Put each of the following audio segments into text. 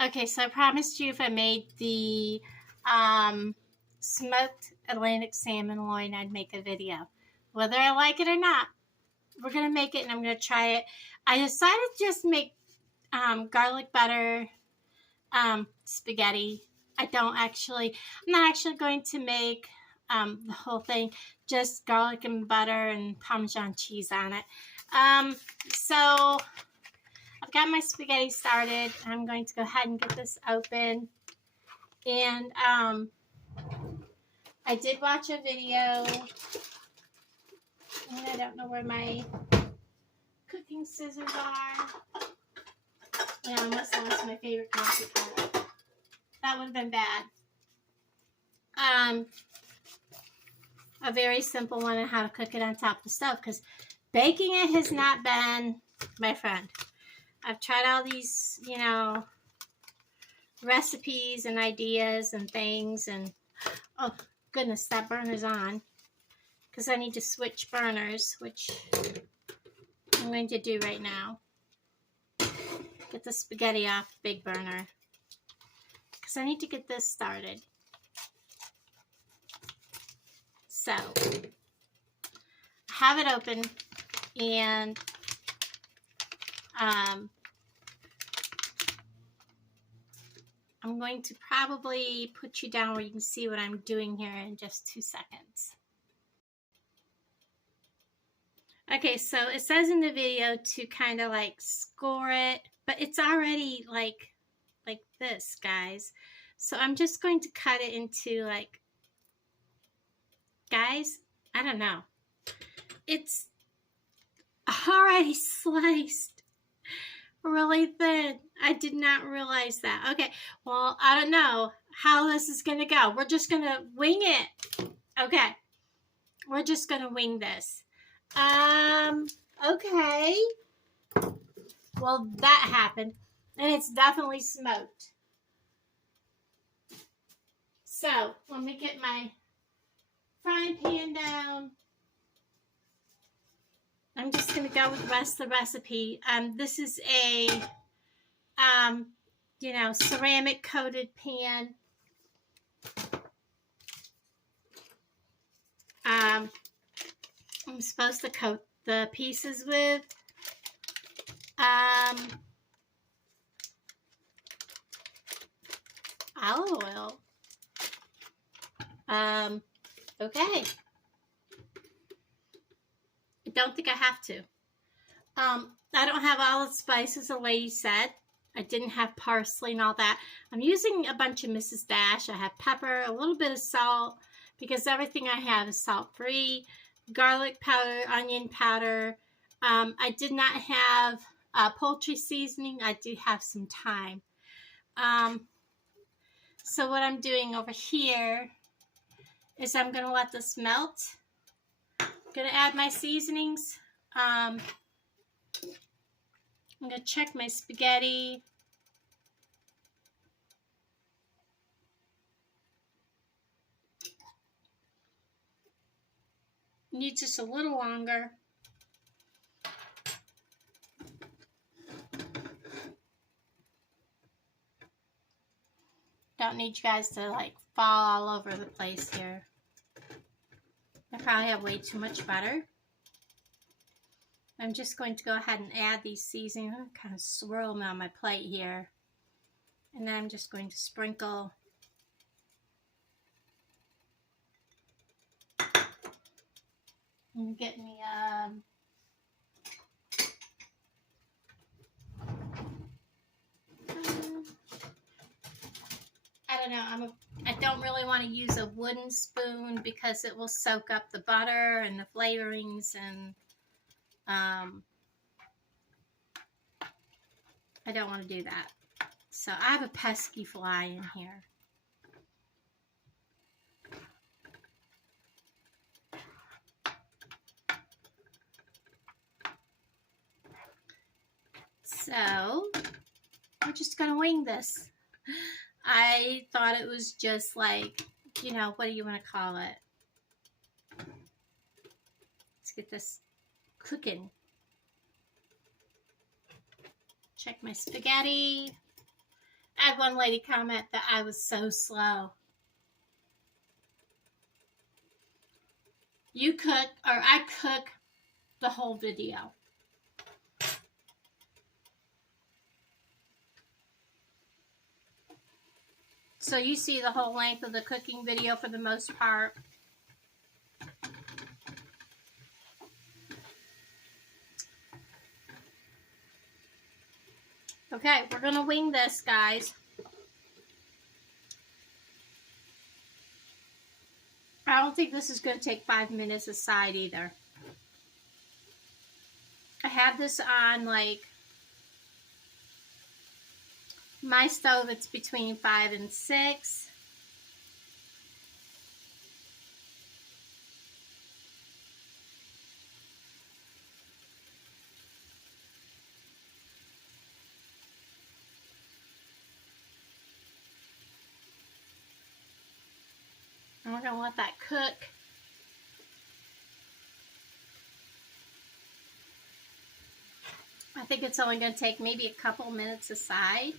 Okay, so I promised you if I made the smoked Atlantic salmon loin, I'd make a video. Whether I like it or not, we're going to make it and I'm going to try it. I decided to just make garlic butter spaghetti. I'm not actually going to make the whole thing, just garlic and butter and Parmesan cheese on it. So I've got my spaghetti started. I'm going to go ahead and get this open. And I did watch a video, and I don't know where my cooking scissors are. And I almost lost my favorite coffee cup. That would have been bad. A very simple one on how to cook it on top of the stove, because baking it has not been my friend. I've tried all these, recipes and ideas and things, and oh goodness, that burner's on, because I need to switch burners, which I'm going to do right now. Get the spaghetti off the big burner, because I need to get this started. So I have it open, and I'm going to probably put you down where you can see what I'm doing here in just 2 seconds. Okay, so it says in the video to kind of like score it, but it's already like this, guys. So I'm just going to cut it into like, guys, I don't know. It's already sliced really thin. I did not realize that. Okay, well, I don't know how this is going to go. We're just going to wing it. Okay, we're just going to wing this. Okay. Well, that happened, and it's definitely smoked. So, let me get my frying pan down. I'm just going to go with the rest of the recipe. This is a, ceramic coated pan. I'm supposed to coat the pieces with olive oil. Okay. I don't think I have to. I don't have all the spices the lady said. I didn't have parsley and all that. I'm using a bunch of Mrs. Dash. I have pepper, a little bit of salt, because everything I have is salt-free. Garlic powder, onion powder. I did not have poultry seasoning. I do have some thyme. So what I'm doing over here is I'm going to let this melt. I'm going to add my seasonings. I'm going to check my spaghetti. Needs just a little longer. Don't need you guys to like fall all over the place here. I probably have way too much butter. I'm just going to go ahead and add these seasonings. I'm kind of swirl them on my plate here. And then I'm just going to sprinkle and get me I don't know, I don't really want to use a wooden spoon because it will soak up the butter and the flavorings, and I don't want to do that. So I have a pesky fly in here. So we're just going to wing this. I thought it was just like, what do you want to call it? Let's get this cooking. Check my spaghetti. had one lady comment that I was so slow. You cook, or I cook the whole video. So you see the whole length of the cooking video for the most part. Okay, we're going to wing this, guys. I don't think this is going to take 5 minutes aside either. I have this on, like, my stove, it's between 5 and 6. And we're going to let that cook. I think it's only going to take maybe a couple minutes aside.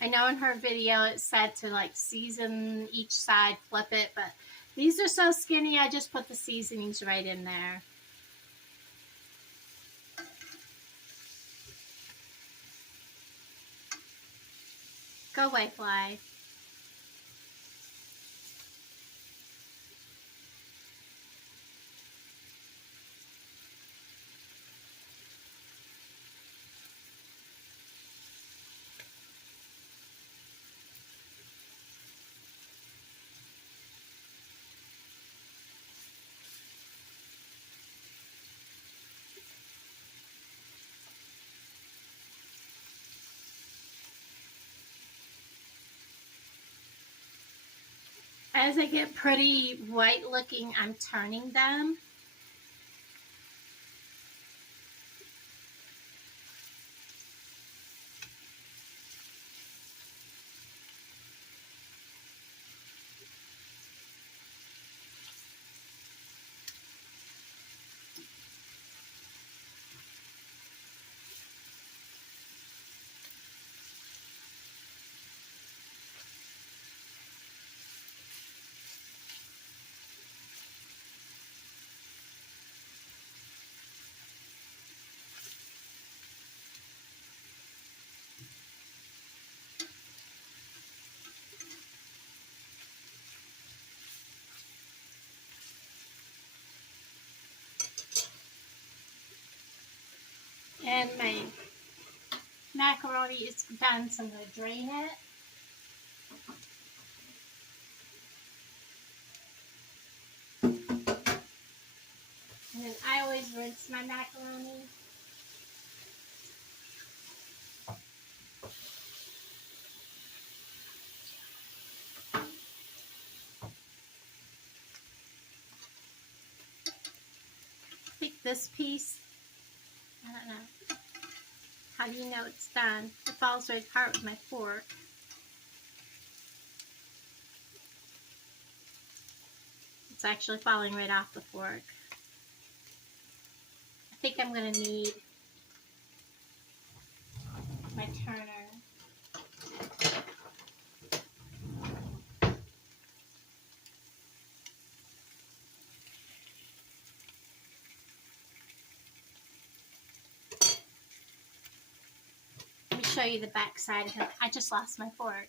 I know in her video it said to like season each side, flip it, but these are so skinny, I just put the seasonings right in there. Go away, fly. As they get pretty white looking, I'm turning them. And my macaroni is done, so I'm going to drain it. And then I always rinse my macaroni. I think this piece, I don't know. How do you know it's done? It falls right apart with my fork. It's actually falling right off the fork. I think I'm going to need my turner. Let me show you the back side of him. I just lost my fork.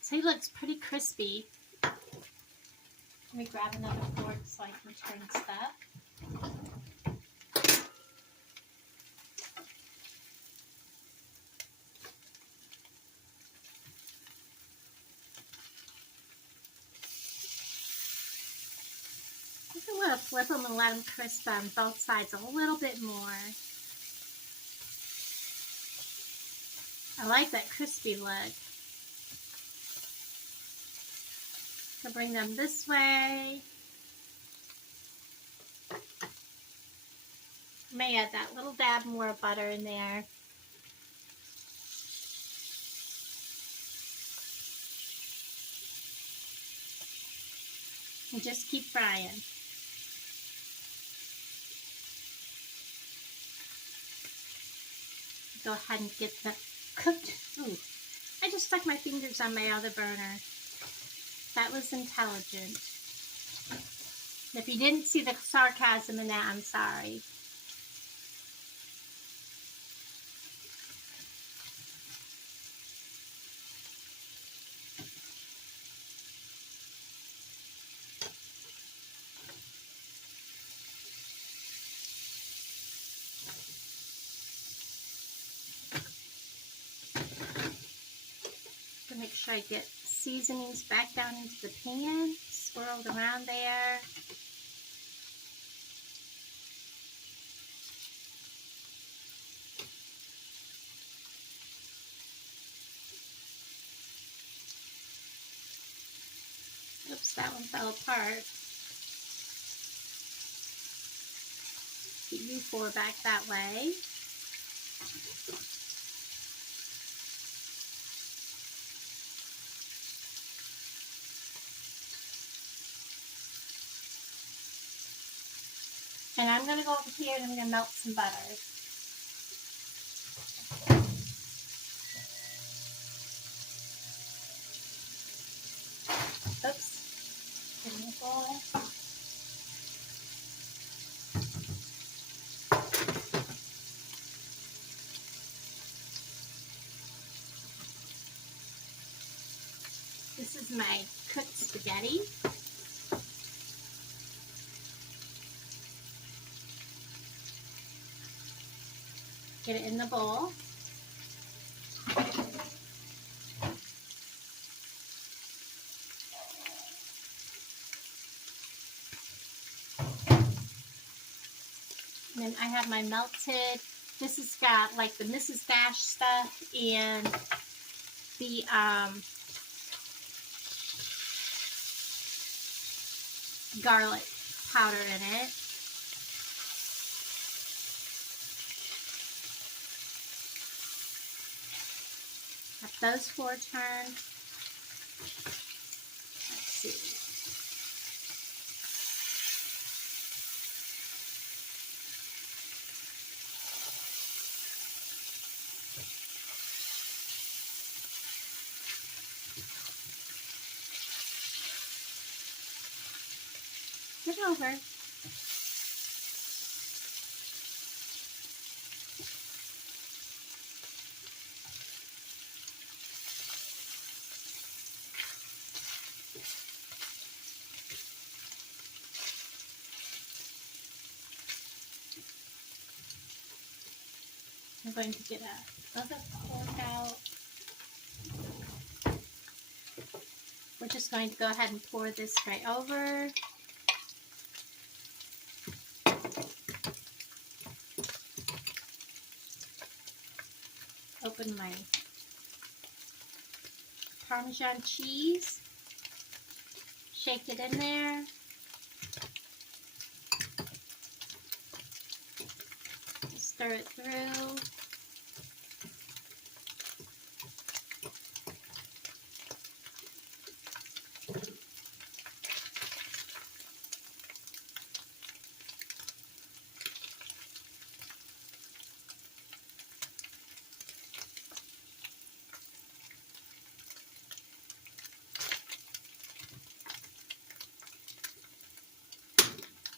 So he looks pretty crispy. Let me grab another fork so I can turn stuff. I think I'm going to flip them and let them crisp on both sides a little bit more. I like that crispy look. So bring them this way. May add that little dab more butter in there. And just keep frying. go ahead and get the cooked. Ooh, I just stuck my fingers on my other burner. That was intelligent. If you didn't see the sarcasm in that, I'm sorry. To make sure I get seasonings back down into the pan, swirled around there. Oops, that one fell apart. Get you 4 back that way. And I'm going to go over here and I'm going to melt some butter. Oops. Give me a bowl. This is my cooked spaghetti. Get it in the bowl. And then I have my melted, this has got like the Mrs. Dash stuff and the garlic powder in it. Got those 4 turned. Let's see. Get over. I'm going to get another fork out. We're just going to go ahead and pour this right over. Open my Parmesan cheese. Shake it in there. Stir it through.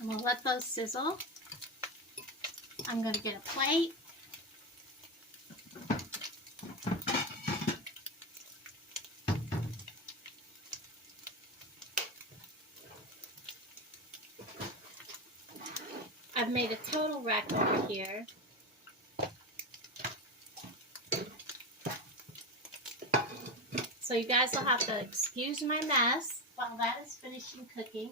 And we'll let those sizzle. I'm going to get a plate. I've made a total wreck over here. So you guys will have to excuse my mess while that is finishing cooking.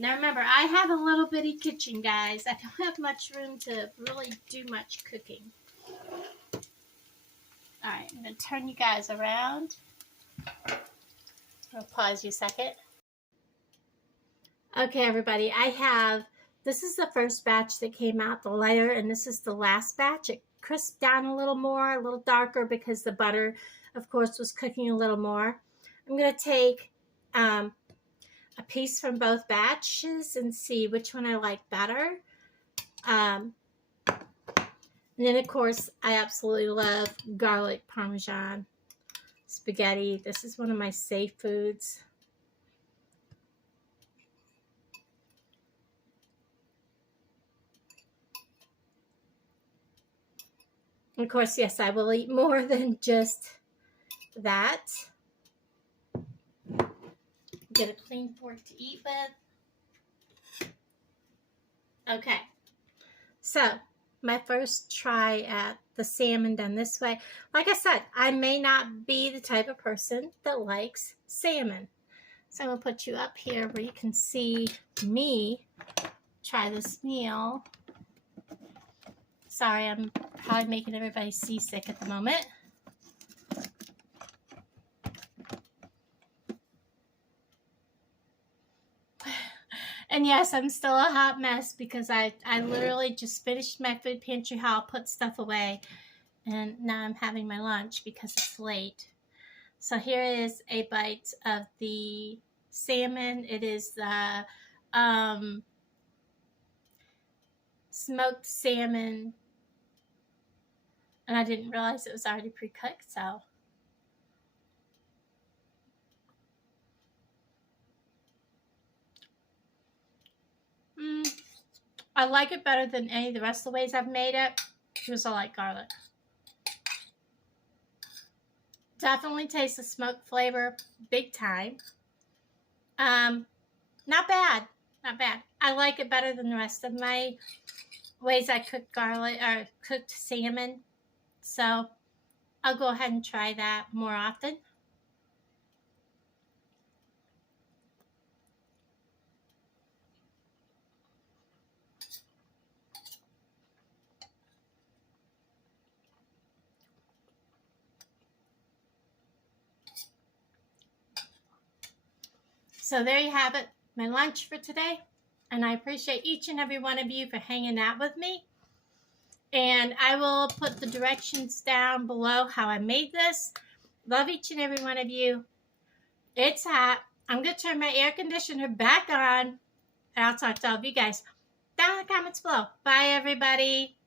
Now remember, I have a little bitty kitchen, guys. I don't have much room to really do much cooking. Alright, I'm going to turn you guys around. I'll pause you a second. Okay, everybody, this is the first batch that came out, the lighter, and this is the last batch. It crisped down a little more, a little darker, because the butter, of course, was cooking a little more. I'm going to take a a piece from both batches and see which one I like better. And then, of course, I absolutely love garlic Parmesan spaghetti. This is one of my safe foods. And of course, yes, I will eat more than just that. Get a clean fork to eat with. Okay, so my first try at the salmon done this way. Like I said, I may not be the type of person that likes salmon. So I'm going to put you up here where you can see me try this meal. Sorry, I'm probably making everybody seasick at the moment. And yes, I'm still a hot mess because I literally just finished my food pantry haul, put stuff away, and now I'm having my lunch because it's late. So here is a bite of the salmon. It is the smoked salmon, and I didn't realize it was already pre-cooked, so. I like it better than any of the rest of the ways I've made it because I like garlic. Definitely tastes the smoke flavor big time. Not bad. Not bad. I like it better than the rest of my ways I cook garlic or cooked salmon. So I'll go ahead and try that more often. So there you have it, my lunch for today. And I appreciate each and every one of you for hanging out with me. And I will put the directions down below how I made this. Love each and every one of you. It's hot. I'm going to turn my air conditioner back on. And I'll talk to all of you guys down in the comments below. Bye, everybody.